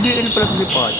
DL pala sa lipad.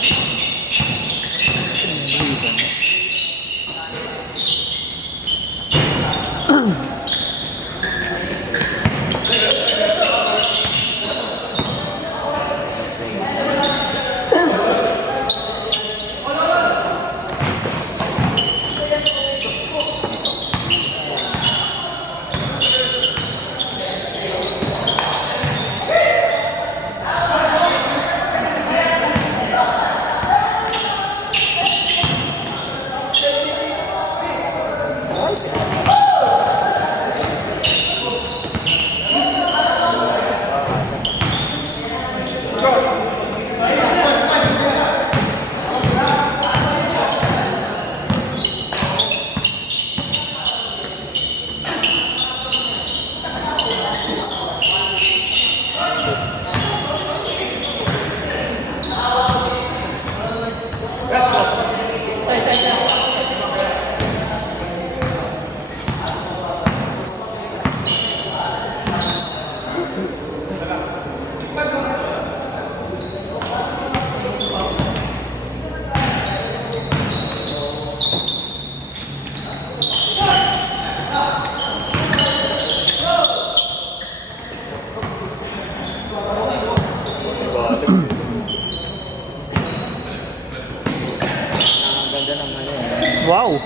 Wow.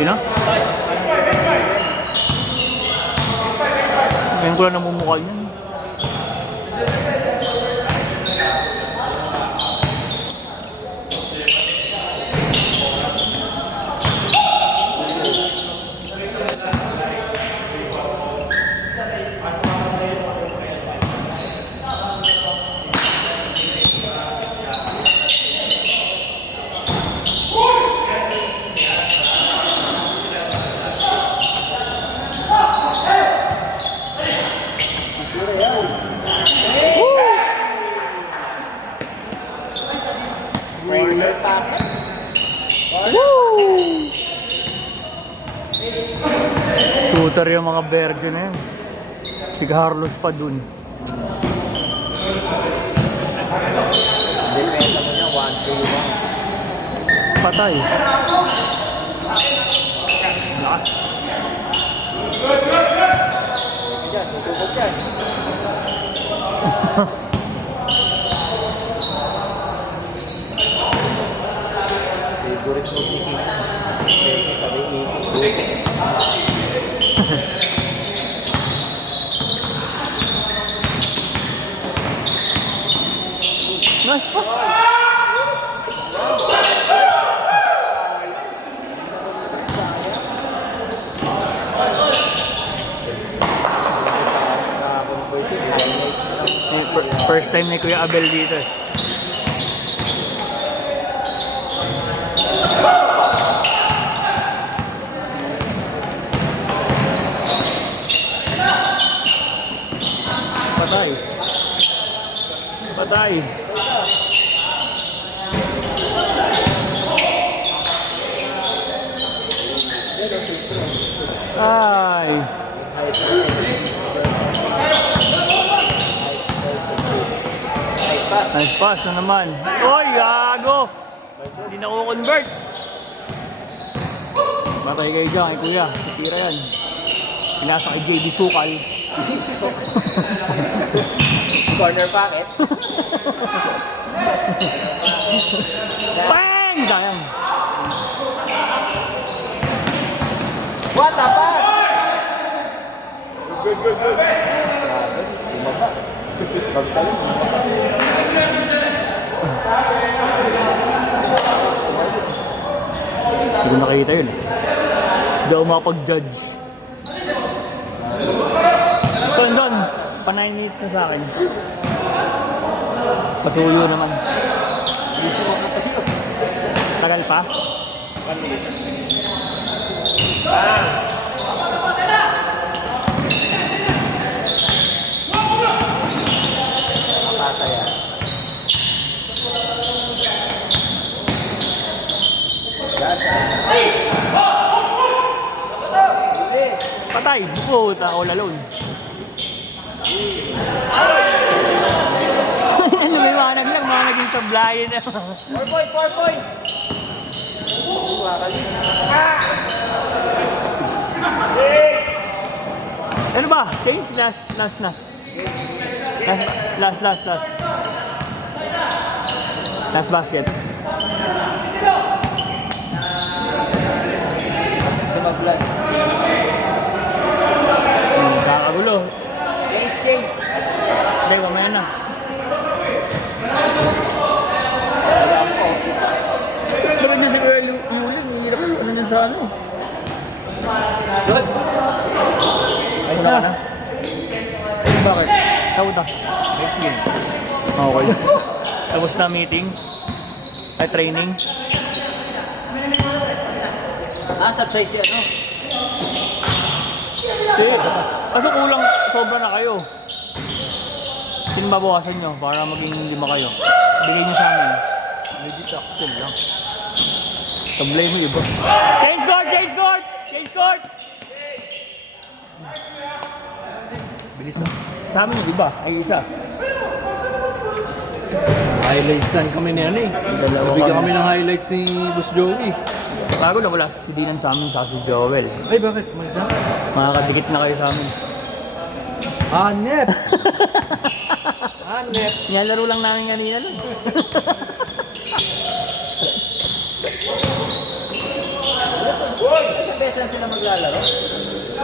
Sino? Ngayon ko lang namumukha yun. Shooter yung mga Berge na yun. Si Carlos pa dun. Depende mo niya, 1K lang. Patay. Lakas. Diyan, tutubog dyan. Favorite mo ni King. Pwede sabi Nice pass. First time ni Kuya Abel dito eh. Patay. Patay. Ay. Nice pass na naman. Oy, gago! Hindi na ako convert. Matay kayo dyan kay Kuya. Tira yan. Pinasa kay JD Sukal. corner pocket. Bang! Sayang. What a pass! Good. Bumaba. Pagtalong. Hindi ko nakita yun eh. Hindi ako makapag-judge. Don, pa 9 minutes na sa akin. Pasuyo naman. Tagal pa? 1 minute. Papataya. Patay! Puta, all alone. Ano may manag lang, mga naging tablayan na. 4 point! Ano ba? Change? Last na. Last. Last basket. Sumaglan. Kakagulo. Change. Hindi, mamaya na. Pero na si Kuya Yulin, hirap ano niya sa ano. Goods. Ayos na. Bakit? Tawad na. Next game. Okay. Tapos na meeting. Ay, training. Subside si ano? Kaso kulang, sobra na kayo. Sino babawasan nyo para maging 5 kayo? Bigay nyo sa amin. Legit still lang. Tablay mo iba. Change court! Bilis ah. Sa amin yung iba, ay isa. Highlights lang kami ni ano eh. Nabigyan kami ng highlights ni Boss Joey. Bago na wala si Dinan sa amin sa si Joel. Ay, bakit? Malisa? Makakadikit na kayo sa amin. Hanep! Hanep! Nilalaro lang namin kanina lang. Sa best lang sila maglalaro.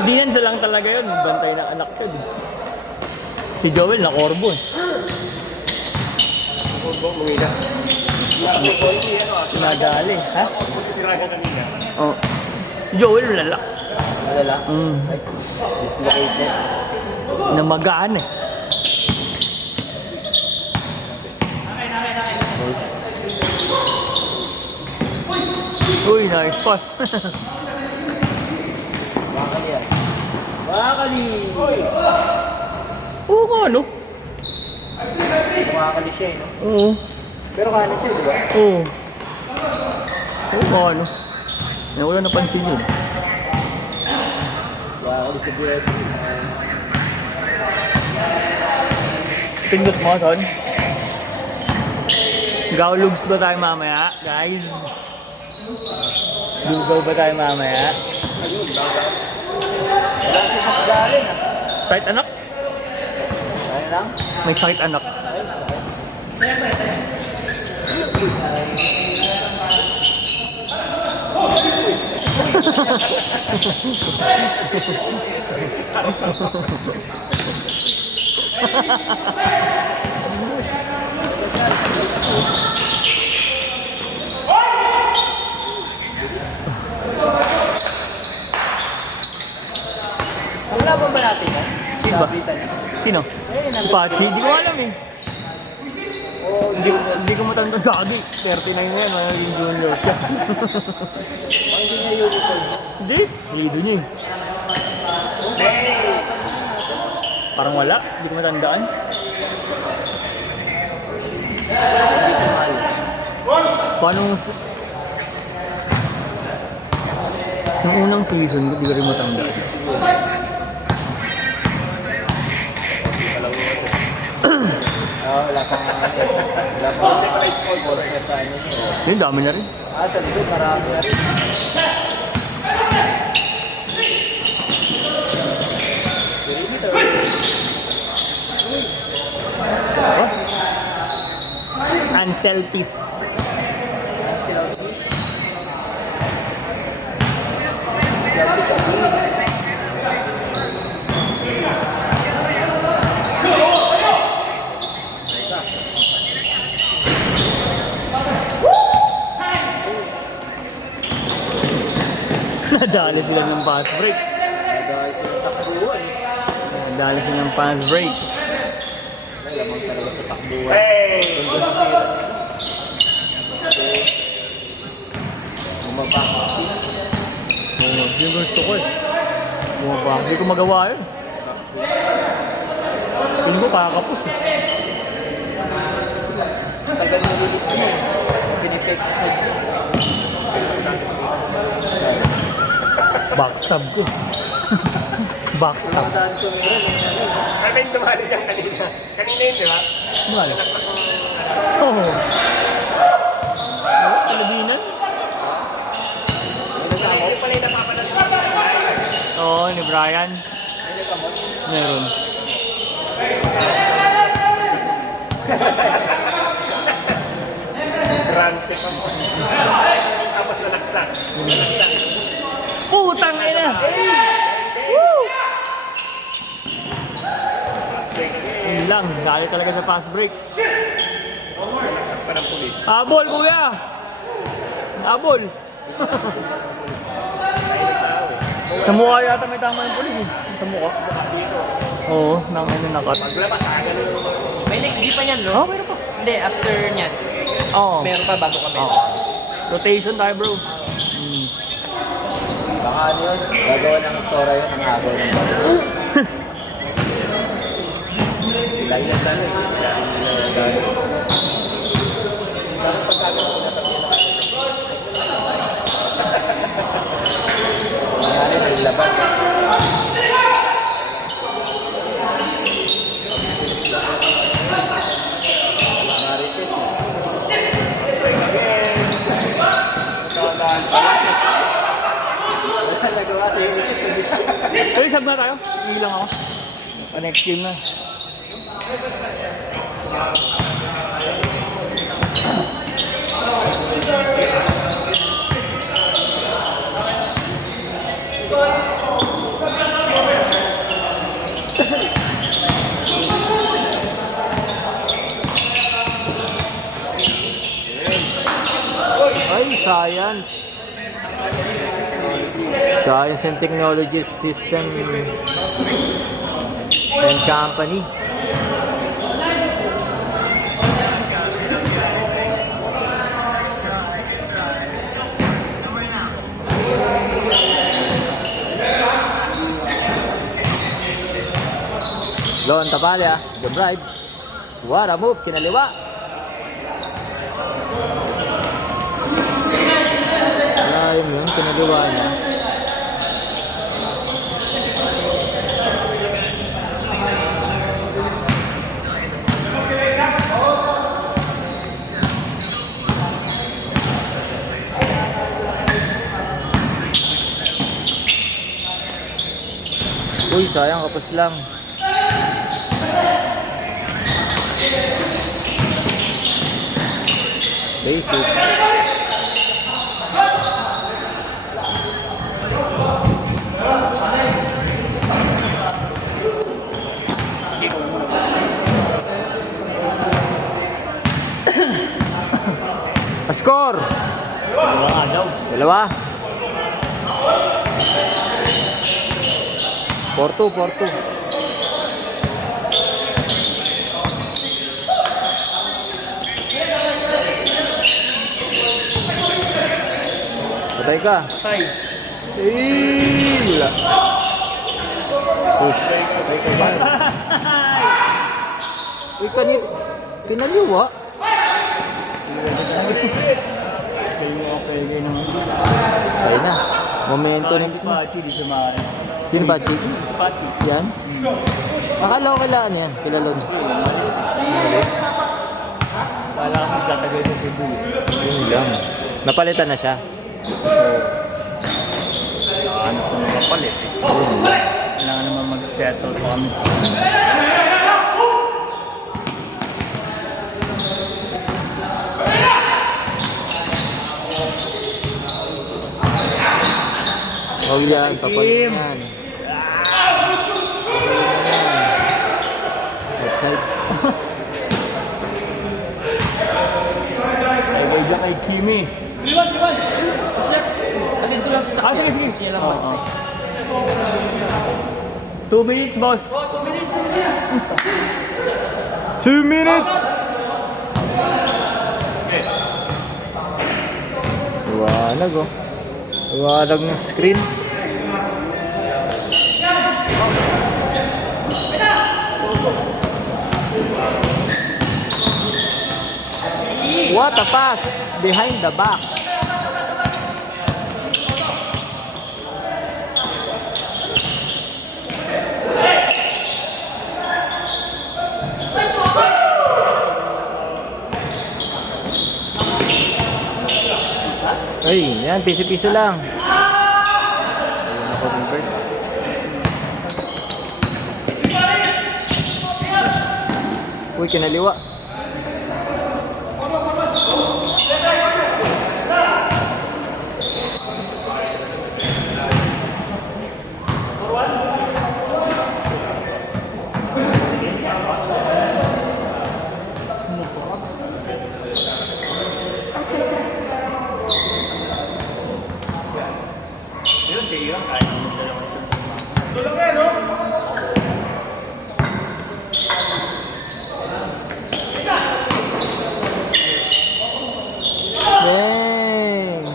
Dinan sa lang talaga yun. Bantay na anak ko. Si Joel na korbo eh. Nagali. Ha? Oh. Si Joel lalak. Malala. Dislocated. Namagaan eh. Uy, nice pass. Bakali yan. Bakali! Oo nga, no? Bakali siya eh, no? Oo. Pero kanin siya, di ba? Oo. Oo nga, no? Wala napansin yun. Kaya ako sa buwan. Pindot mo, son. Gawlugs ba tayo mamaya, guys? Lugaw ba tayo mamaya? Sakit anak? Kaya lang? May sakit anak. Wala ba ba natin yan? Sino ba? Sino? Pachi? Hindi ko alam eh. Oo, Hindi ko matanda dagi. 39 na yan, ano yung junior siya. hindi niya uniform. Hindi, lido niya eh. Parang wala, hindi ko matandaan. Hindi siya mahal. Paano nung unang season, hindi ko rin matandaan. Wala pang wala pang sport sa ano. Yun, dami na rin. Sa likod, marami na rin. Tapos, Anseltis. Nadali sila ng fast break. Dahil sila takbuhan. Nadali sila ng fast break. May lamang talaga sa takbuhan. Kung gusto nila. Bumaba ka. Oo, yun gusto ko eh. Bumaba. Hindi ko magawa yun. Hindi ko kakapos eh. Tagal na release niya eh. Pinipek. Backstab ko. Backstab. Daan ko meron eh. Kami yung dumali dyan kanina. Kanina yun, di ba? Mahal. Oo. Palabinan? Hindi pala yung napapanood ko. Oo, ni Brian. Meron. Grante ko mo. Tapos nalaksak. Putang ina! Woo! Yun lang, dali talaga sa fast break. Nalaksak pa ng pulis. Abol, kuya! Abol! Sa mukha yata may tama yung pulis eh. Sa mukha. Dito. Oo, nang ano nakat. Paglabas, agad na naman. May next G pa niyan, Oo, no? meron pa. Hindi, after niyan. Oo. Meron pa bago kami. Oo. Rotation tayo, bro. Baka ano yun, gagawa ng istora yun, ang agaw ng balo. Lain ang dano eh. Nangyari, naglaban. Marites nagawa sa yung isip, hindi siya. Hey, sab na tayo. Ilang ako. Next game na. Ay, science. Science and Technology System and Company. Lon Tapalya, the bride. What a move, kinaliwa. Ayun yun, kinaliwa niya. Uy, sayang, kapos lang. Basic. Score! Wala nga daw. Dalawa. 4-2, 4-2. Patay ka. Tay. Wala. Push. Uy, pinaliwa. Kayo naman. Ayun na. Momento ng Si Pachi, di sumahin. Sino ba, Chiki? Si Pachi. Yan? Akala ko kailangan yan. Kilalon. Wala kasi tatagay sa Cebu. Yun lang. Napalitan na siya. Ano ko naman palit eh. Yun lang. Kailangan naman mag-settle pa kami. Huwag yan. Papalit yan. Outside. Ay, kay Jack kay Kimi. Andito lang sa Sige, sige. Siya lang Oo. 2 minutes, boss. 2 minutes! Liwanag oh. Liwanag ng screen. What a pass! Behind the back. Ay, yan, piso-piso lang. Ayun ako, Robert. Uy, kinaliwa. Yun, sige lang. Kaya naman dalawa isa. Dang!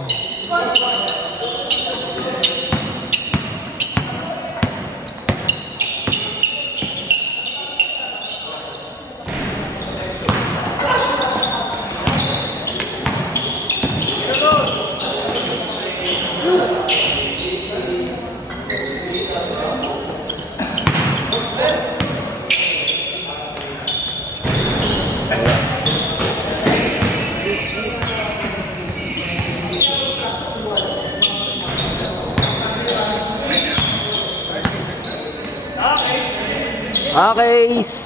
Okay.